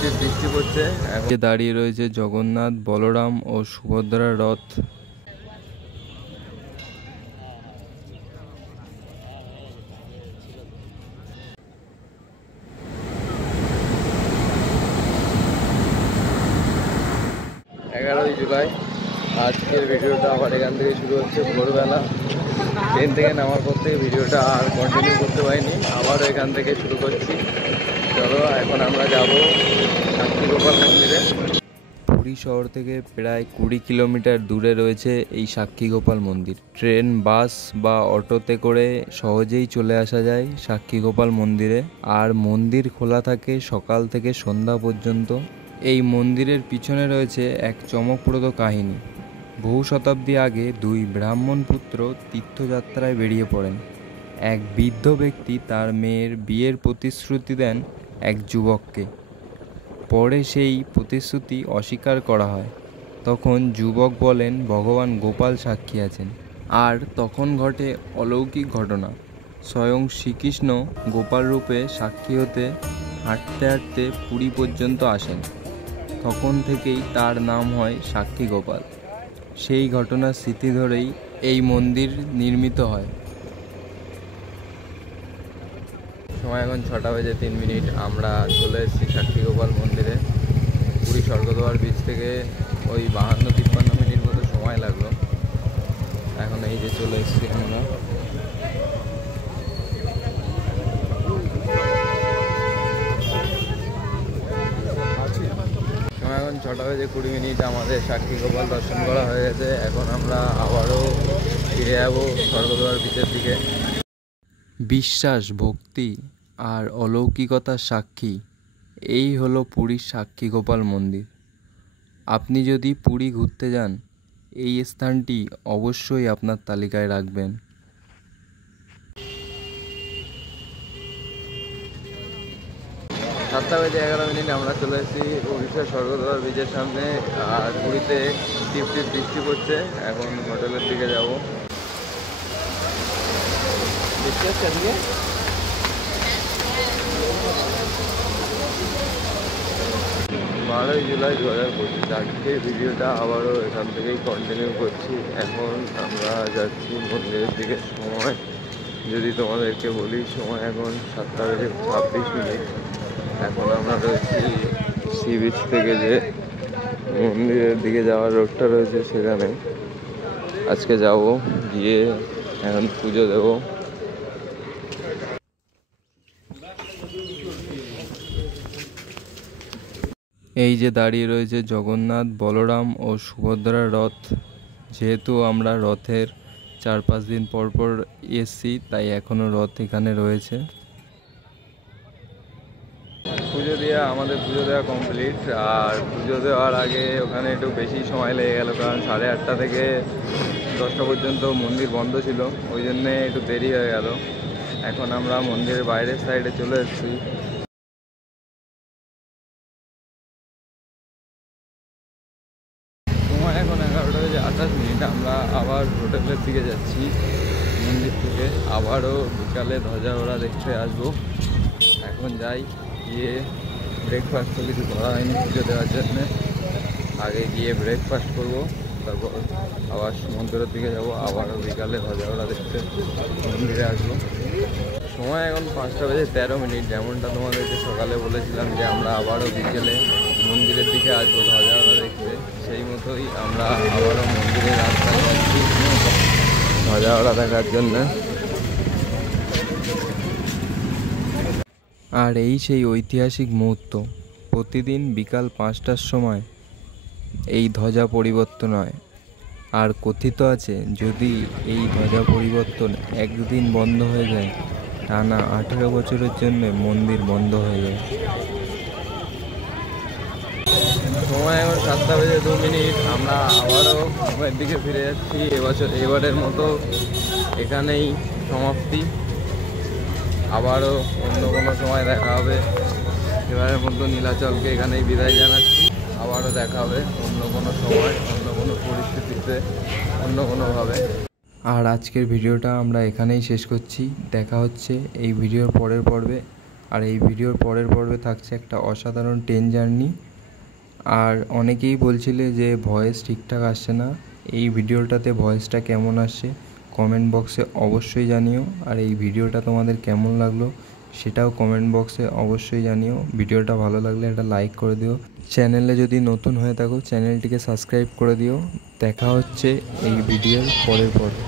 টিপ বৃষ্টি পড়ছে। এখন দাঁড়িয়ে রয়েছে জগন্নাথ, বলরাম ও সুভদ্রার রথ। জুলাই আজকের ভিডিওটা আবার এখান থেকে শুরু হচ্ছে ভোরবেলা। ট্রেন থেকে নামার পর থেকে ভিডিওটা আর কন্টিনিউ করতে পারিনি, আবারও এখান থেকে শুরু করছি। চলো এখন আমরা যাব সাক্ষী গোপাল মন্দিরে। পুরী শহর থেকে প্রায় 20 কিলোমিটার দূরে রয়েছে এই সাক্ষী গোপাল মন্দির। ট্রেন, বাস বা অটোতে করে সহজেই চলে আসা যায় সাক্ষী গোপাল মন্দিরে। আর মন্দির খোলা থাকে সকাল থেকে সন্ধ্যা পর্যন্ত। এই মন্দিরের পিছনে রয়েছে এক চমকপ্রদ কাহিনী। বহু শতাব্দী আগে দুই ব্রাহ্মণ পুত্র তীর্থযাত্রায় বেরিয়ে পড়েন। এক বৃদ্ধ ব্যক্তি তার মেয়ের বিয়ের প্রতিশ্রুতি দেন এক যুবককে। পরে সেই প্রতিশ্রুতি অস্বীকার করা হয়। তখন যুবক বলেন ভগবান গোপাল সাক্ষী আছেন। আর তখন ঘটে অলৌকিক ঘটনা। স্বয়ং শ্রীকৃষ্ণ গোপাল রূপে সাক্ষী হতে হাঁটতে হাঁটতে পুরী পর্যন্ত আসেন। তখন থেকেই তার নাম হয় সাক্ষী গোপাল। সেই ঘটনার স্মৃতি ধরেই এই মন্দির নির্মিত হয়। সময় এখন 6:03। আমরা চলে এসেছি সাক্ষী গোপাল মন্দিরে। পুরী স্বর্গদ্বার ব্রিজ থেকে ওই 52-53 মিনিট মতো সময় লাগলো। এখন এই যে চলে এসেছি আমরা। এখন 6:20 আমাদের সাক্ষী গোপাল দর্শন করা হয়ে গেছে। এখন আমরা আবারও ফিরে যাবো স্বর্গদ্বার ব্রিজের দিকে। বিশ্বাস, ভক্তি আর অলৌকিকতার সাক্ষী এই হলো পুরীর সাক্ষী গোপাল মন্দির। আপনি যদি পুরী ঘুরতে যান, এই স্থানটি অবশ্যই আপনার তালিকায় রাখবেন। 7:11 আমরা চলে এসেছি উড়িষ্যার স্বর্গদ্বার ব্রিজের সামনে। আর পুরীতে টিপ বৃষ্টি পড়ছে। এখন হোটেলের দিকে যাব। বৃষ্টি হচ্ছে আজকে। 12 জুলাই 2025। আজকে ভিডিওটা আবারও এখান থেকেই কন্টিনিউ করছি। এখন আমরা যাচ্ছি মন্দিরের দিকে। সময় যদি তোমাদেরকে বলি, সময় এখন 7:26। এখন আমরা রয়েছি সি বিচ থেকে যে মন্দিরের দিকে যাওয়ার রোডটা রয়েছে সেখানে। আজকে যাব, গিয়ে এখন পুজো দেব। এই যে দাঁড়িয়ে রয়েছে জগন্নাথ, বলরাম ও সুভদ্রার রথ। যেহেতু আমরা রথের 4-5 দিন পর পর এসছি, তাই এখনও রথ এখানে রয়েছে। পুজো আমাদের পুজো দেওয়া কমপ্লিট। আর পুজো দেওয়ার আগে ওখানে একটু বেশি সময় লেগে গেল, কারণ 8:30 থেকে 10টা পর্যন্ত মন্দির বন্ধ ছিল, ওই জন্যে একটু দেরি হয়ে গেল। এখন আমরা মন্দিরের বাইরের সাইডে চলে এসেছি। সময় এখন 11:28। আমরা আবার হোটেলের দিকে যাচ্ছি। মন্দির থেকে আবারও বিকালে ধ্বজা ওড়া দেখতে আসবো। এখন যাই, গিয়ে ব্রেকফাস্ট তো কিছু করা হয়নি পুজো দেওয়ার জন্যে। আগে গিয়ে ব্রেকফাস্ট করবো, তারপর আবার সমুদ্রের দিকে যাব। আবারও বিকালে ধ্বজা ওড়া দেখতে মন্দিরে আসবো। সময় এখন 5:13। যেমনটা তোমাদেরকে সকালে বলেছিলাম যে আমরা আবারও বিকেলে মন্দিরের দিকে আসবো ধ্বজা ওড়া দেখতে, সেই মতোই আমরা আবারও মন্দিরের রাস্তায় যাচ্ছি ধ্বজা ওড়া দেখার জন্য। আর এই সেই ঐতিহাসিক মুহূর্ত। প্রতিদিন বিকাল 5টার সময় এই ধ্বজা পরিবর্তন হয়। আর কথিত আছে, যদি এই ধ্বজা পরিবর্তন একদিন বন্ধ হয়ে যায়, টানা 18 বছরের জন্য মন্দির বন্ধ হয়ে যায়। সময় এখন 7:02। আমরা আবারও ঘুমের দিকে ফিরে যাচ্ছি। এবারের মতো এখানেই সমাপ্তি। আবারও অন্য কোনো সময় দেখা হবে। এবারের মতো নীলাচলকে এখানেই বিদায় জানাচ্ছি। আবারও দেখা হবে অন্য কোনো সময়, অন্য কোনো পরিস্থিতিতে, অন্য কোনোভাবে। আর আজকের ভিডিওটা আমরা এখানেই শেষ করছি। দেখা হচ্ছে এই ভিডিওর পরের পর্বে। আর এই ভিডিওর পরের পর্বে থাকছে একটা অসাধারণ ট্রেন জার্নি। আর অনেকেই বলছিলে যে ভয়েস ঠিকঠাক আসছে না, এই ভিডিওটাতে ভয়েসটা কেমন আসছে কমেন্ট বক্সে অবশ্যই জানিও। আর এই ভিডিওটা তোমাদের কেমন লাগলো সেটাও কমেন্ট বক্সে অবশ্যই জানিও। ভিডিওটা ভালো লাগলে একটা লাইক করে দিও। চ্যানেলে যদি নতুন হয়ে থাকো চ্যানেলটিকে সাবস্ক্রাইব করে দিও। দেখা হচ্ছে এই ভিডিওর পরের পর্বে।